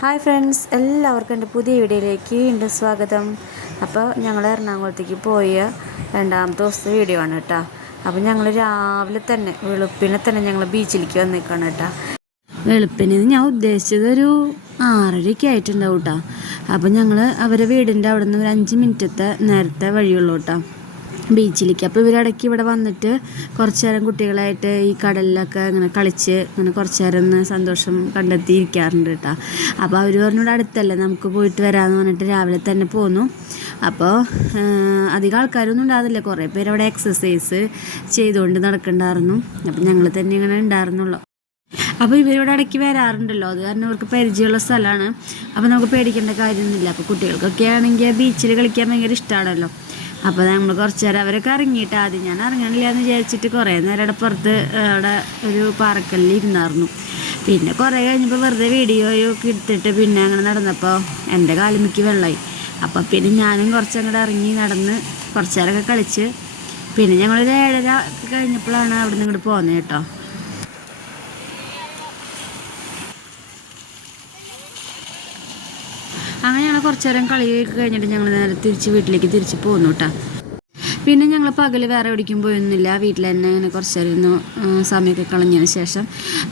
Hi friends എല്ലാവർക്കും എന്റെ പുതിയ വീഡിയോയിലേക്ക് വീണ്ടും സ്വാഗതം. അപ്പോൾ ഞങ്ങൾ എറണാകുളത്തേക്ക് പോയ രണ്ടാമത്തെ ദിവസത്തെ വീഡിയോ ആണ് കേട്ടോ. അപ്പോൾ ഞങ്ങൾ രാവിലെ തന്നെ വെളുപ്പിനെ തന്നെ ഞങ്ങൾ ബീച്ചിലേക്ക് വന്നേക്കാണ് കേട്ടോ. വെളുപ്പിന് ഞാൻ ഉദ്ദേശിച്ചത് ഒരു ആറരയ്ക്ക് ആയിട്ടുണ്ടാവും കേട്ടോ. അപ്പോൾ ഞങ്ങൾ അവരെ വീടിന്റെ അവിടെ നിന്ന് ഒരു അഞ്ച് മിനിറ്റത്തെ നേരത്തെ വഴിയുള്ളൂ കേട്ടോ. ബീച്ചിലേക്ക്. അപ്പോൾ ഇവരിടയ്ക്ക് ഇവിടെ വന്നിട്ട് കുറച്ച് നേരം കുട്ടികളായിട്ട് ഈ കടലിലൊക്കെ ഇങ്ങനെ കളിച്ച് ഇങ്ങനെ കുറച്ച് നേരം ഒന്ന് സന്തോഷം കണ്ടെത്തി ഇരിക്കാറുണ്ട് കേട്ടോ. അപ്പോൾ അവർ പറഞ്ഞോട് അടുത്തല്ലേ നമുക്ക് പോയിട്ട് വരാമെന്ന് പറഞ്ഞിട്ട് രാവിലെ തന്നെ പോന്നു. അപ്പോൾ അധികം ആൾക്കാരൊന്നും ഉണ്ടാകുന്നില്ല കുറേ പേര് അവിടെ എക്സസൈസ് ചെയ്തുകൊണ്ട് നടക്കണ്ടായിരുന്നു. അപ്പം ഞങ്ങൾ തന്നെ ഇങ്ങനെ ഉണ്ടായിരുന്നുള്ളൂ. അപ്പോൾ ഇവരിവിടെ ഇടയ്ക്ക് വരാറുണ്ടല്ലോ. അത് കാരണം ഇവർക്ക് പരിചയമുള്ള സ്ഥലമാണ്. അപ്പോൾ നമുക്ക് പേടിക്കേണ്ട കാര്യമൊന്നുമില്ല. അപ്പോൾ കുട്ടികൾക്കൊക്കെ ആണെങ്കിൽ ബീച്ചിൽ കളിക്കാൻ ഭയങ്കര ഇഷ്ടമാണല്ലോ അപ്പോൾ നമ്മൾ കുറച്ച് നേരം അവരൊക്കെ ഇറങ്ങിയിട്ട് ആദ്യം ഞാൻ ഇറങ്ങണില്ല എന്ന് വിചാരിച്ചിട്ട് കുറേ നേരം അവിടെ പുറത്ത് അവിടെ ഒരു പാറക്കല്ലിൽ ഇരുന്നായിരുന്നു. പിന്നെ കുറേ കഴിഞ്ഞപ്പോൾ വെറുതെ വീഡിയോയൊക്കെ എടുത്തിട്ട് പിന്നെ അങ്ങനെ നടന്നപ്പോൾ എന്റെ കാലുമിക്ക് വെള്ളമായി അപ്പോൾ പിന്നെ ഞാനും കുറച്ച് അങ്ങോട്ട് ഇറങ്ങി നടന്ന് കുറച്ച് നേരമൊക്കെ കളിച്ച്. പിന്നെ ഞങ്ങളൊരു ഏഴര കഴിഞ്ഞപ്പോഴാണ് അവിടെ നിന്ന് ഇങ്ങോട്ട് പോകുന്നത് കേട്ടോ. അങ്ങനെ ഞങ്ങൾ കുറച്ചു നേരം കളി കഴിഞ്ഞിട്ട് ഞങ്ങൾ നേരെ തിരിച്ച് വീട്ടിലേക്ക് തിരിച്ച് പോന്നു കേട്ടോ പിന്നെ ഞങ്ങൾ പകൽ വേറെ എവിടേക്കും പോയൊന്നുമില്ല. വീട്ടിൽ തന്നെ ഇങ്ങനെ കുറച്ച് നേരം സമയമൊക്കെ കളഞ്ഞതിന് ശേഷം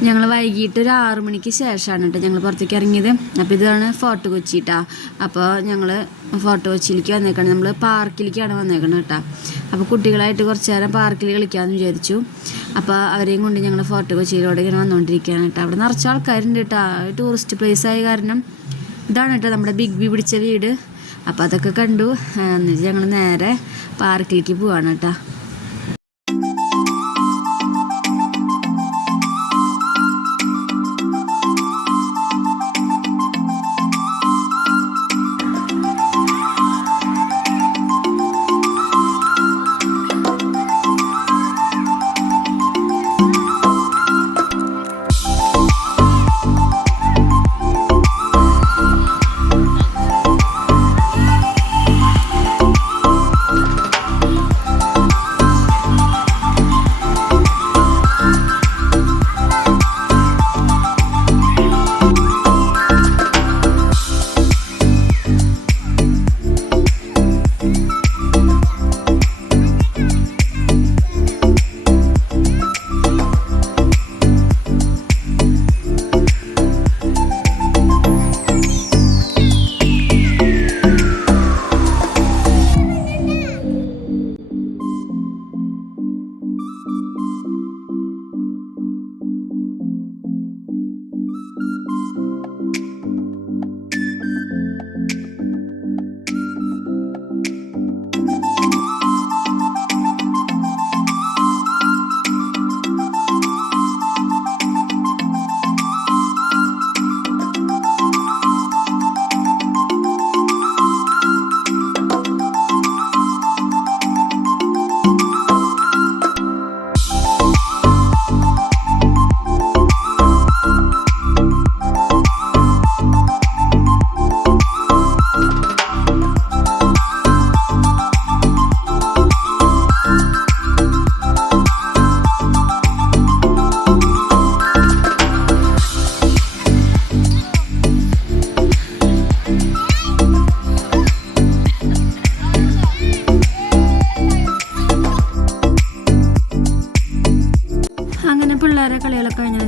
ഞങ്ങൾ വൈകിട്ട് ഒരു ആറു മണിക്ക് ശേഷമാണ് കേട്ടോ ഞങ്ങൾ പുറത്തേക്ക് ഇറങ്ങിയത്. അപ്പോൾ ഇതാണ് ഫോർട്ട് കൊച്ചി കേട്ടോ അപ്പോൾ ഞങ്ങൾ ഫോർട്ട് കൊച്ചിയിലേക്ക് വന്നേക്കണം. നമ്മൾ പാർക്കിലേക്കാണ് വന്നേക്കണം കേട്ടോ അപ്പോൾ കുട്ടികളായിട്ട് കുറച്ച് നേരം പാർക്കിൽ കളിക്കാമെന്ന് വിചാരിച്ചു. അപ്പോൾ അവരെയും കൊണ്ട് ഞങ്ങൾ ഫോർട്ട് കൊച്ചിയിലൂടെ ഇങ്ങനെ വന്നുകൊണ്ടിരിക്കുകയാണ് കേട്ടോ അവിടെ നിറച്ച ആൾക്കാരുണ്ട് കേട്ടോ ടൂറിസ്റ്റ് പ്ലേസ് ആയ കാരണം ഇതാണ് കേട്ടോ നമ്മുടെ ബിഗ് ബി പിടിച്ച വീട്. അപ്പോൾ അതൊക്കെ കണ്ടു. എന്നിട്ട് ഞങ്ങൾ നേരെ പാർക്കിലേക്ക് പോവാണ് കേട്ടോ.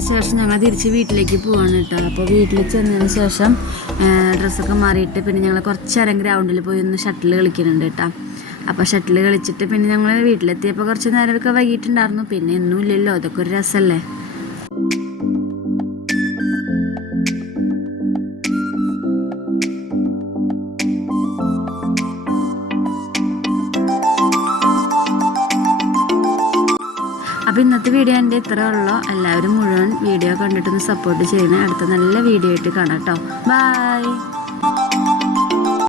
ശേഷം ഞങ്ങൾ തിരിച്ച് വീട്ടിലേക്ക് പോവാണ് കേട്ടോ അപ്പോൾ വീട്ടിൽ ചെന്നതിന് ശേഷം ഡ്രസ്സൊക്കെ മാറിയിട്ട് പിന്നെ ഞങ്ങൾ കുറച്ച് നേരം ഗ്രൗണ്ടിൽ പോയി ഒന്ന് ഷട്ടിൽ കളിക്കുന്നുണ്ട് കേട്ടോ അപ്പോൾ ഷട്ടിൽ കളിച്ചിട്ട് പിന്നെ ഞങ്ങൾ വീട്ടിലെത്തിയപ്പോൾ കുറച്ച് നേരമൊക്കെ വൈകിട്ടുണ്ടായിരുന്നു. പിന്നെ ഒന്നും ഇല്ലല്ലോ അതൊക്കെ ഒരു രസമല്ലേ അപ്പോൾ ഇന്നത്തെ വീഡിയോ എന്റെ ഇത്ര ഉള്ളൂ. എല്ലാവരും മുഴുവൻ വീഡിയോ കണ്ടിട്ടൊന്ന് സപ്പോർട്ട് ചെയ്യണേ. അടുത്ത നല്ല വീഡിയോ ആയിട്ട് കാണാം കേട്ടോ. ബൈ